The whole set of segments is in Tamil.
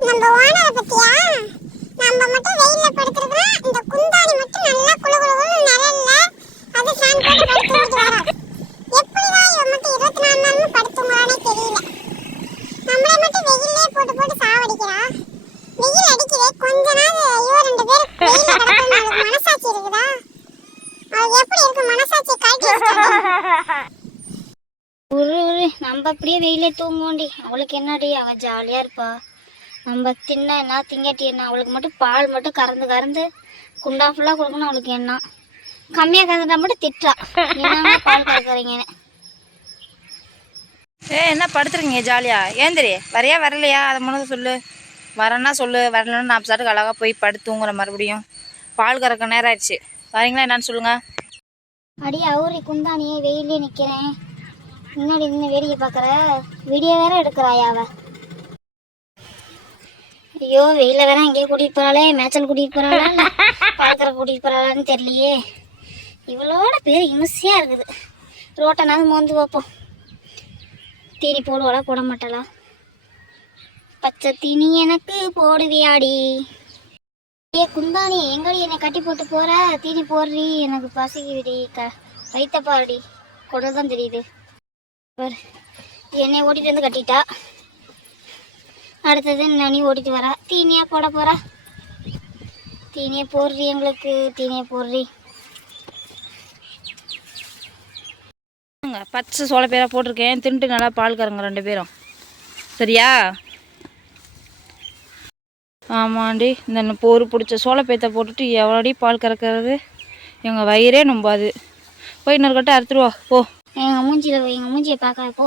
நம்ம ஓனரை பத்தியா? நம்ம மட்டும் வெயில்ல படுத்துறதுனா இந்த குந்தாணி மட்டும் நல்லா குளுகுளுன்னு நிழல்ல அது ஃபேன் போட்டு படுத்துட்டு வரா. எப்படிதான் இவன் மட்டும் 24 நாளும் படுத்துங்கறானே தெரியல. நம்மள மட்டும் வெயில்லே போட்டு போட்டு சாவடிக்கிறா. வெயில் அடிக்குதே கொஞ்ச நாள் இவ ரெண்டு பேரும் வெயில்ல கிடக்குறது அவளுக்கு மனசாட்சி இருக்குதா? அவளுக்கு எப்படி இருக்கு மனசாட்சி காட்டி நம்ம அப்படியே வெயிலே தூங்குவோண்டி. அவளுக்கு என்னடி, அவள் ஜாலியாக இருப்பா. நம்ம தின்னா திங்காட்டி என்ன, அவளுக்கு மட்டும் பால் மட்டும் கறந்து கறந்து குண்டா ஃபுல்லாக கொடுக்கணும். அவளுக்கு என்ன கம்மியாக கறந்துட்டா மட்டும் திட்டா, என்ன பால் கறக்குறீங்கன்னு. என்ன படுத்துறீங்க ஜாலியா? ஏந்திரி வரையா வரலையா அதை முன்னது சொல்லு. வரேன்னா சொல்லு, வரலன்னா நான் சாட்டுக்கு அழகாக போய் படுத்துங்கிற மறுபடியும் பால் கறக்க நேரம் ஆயிடுச்சு. வரீங்களா என்னன்னு சொல்லுங்க. அடி அவரி குந்தானியே வெயிலே நிற்கிறேன், முன்னாடி நின்று வேடிக்கை பார்க்குற. வீடியோ வேற எடுக்கிறாயாவ. ஐயோ வெயில வேற எங்கேயோ கூட்டிகிட்டு போகிறாளே, மேய்ச்சல் கூட்டிகிட்டு போகிறாளா இல்லை பால்கரை கூட்டிகிட்டு போகிறாளான்னு தெரியலையே. இவளோட பேர் இமசியாக இருக்குது. ரோட்டனாவது மோந்து வைப்போம். தீனி போடுவாளா போட மாட்டாளா? பச்சை தீனி எனக்கு போடுவியாடி. ஏ குந்தானி, எங்கடி என்னை கட்டி போட்டு போகிற? தீனி போடுறி, எனக்கு பசிக்குடி, வயிற்ற பாருடி, குடல் தான் தெரியுது. என்னை ஓட்டிகிட்டு வந்து கட்டிட்டா, அடுத்தது நனி ஓட்டிட்டு வரா. தீனியா போட போறா? தீனியை போடுறி, எங்களுக்கு தீனியை போடுறி. பச்சை சோள பேராக போட்டிருக்கேன், தின்ட்டு நல்லா பால் கறங்க ரெண்டு பேரும், சரியா? ஆமாண்டி, இந்த போர் பிடிச்ச சோள பேத்தை போட்டுட்டு எவ்வளோடி பால் கறக்கிறது? எங்கள் வயிறே நம்பாது. போய் இன்னொரு கட்ட அறுத்துருவா போ. எங்கள் மூஞ்சியை பார்க்காத போ.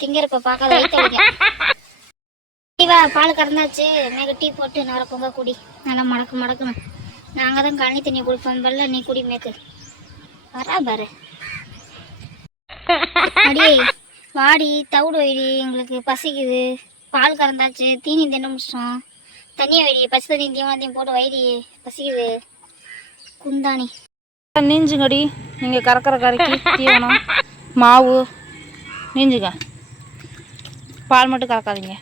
திங்கிறப்ப பார்க்காத வயிற்று வா. பால் கறந்தாச்சு, மேக டீ போட்டு நேர பொங்க குடி. நல்லா மடக்கணும். நாங்கள் தான் கழனி தண்ணி குடிப்போம் பல்ல, நீ குடி மேக்கு. வரா பாரு. அடி வாடி, தவிடு வைடி, எங்களுக்கு பசிக்குது. பால் கறந்தாச்சு, தீனி தின்ன முடிச்சோம். தண்ணியை வைடி, பச்சை தண்ணி தீவனத்தையும் போட்டு வைடி, பசிக்குது. குந்தானி நீஞ்சுங்கடி, நீங்கள் கறக்கிற கரைக்கு தீவனம் மாவு நீஞ்சுங்க, பால் மட்டும் கறக்காதீங்க.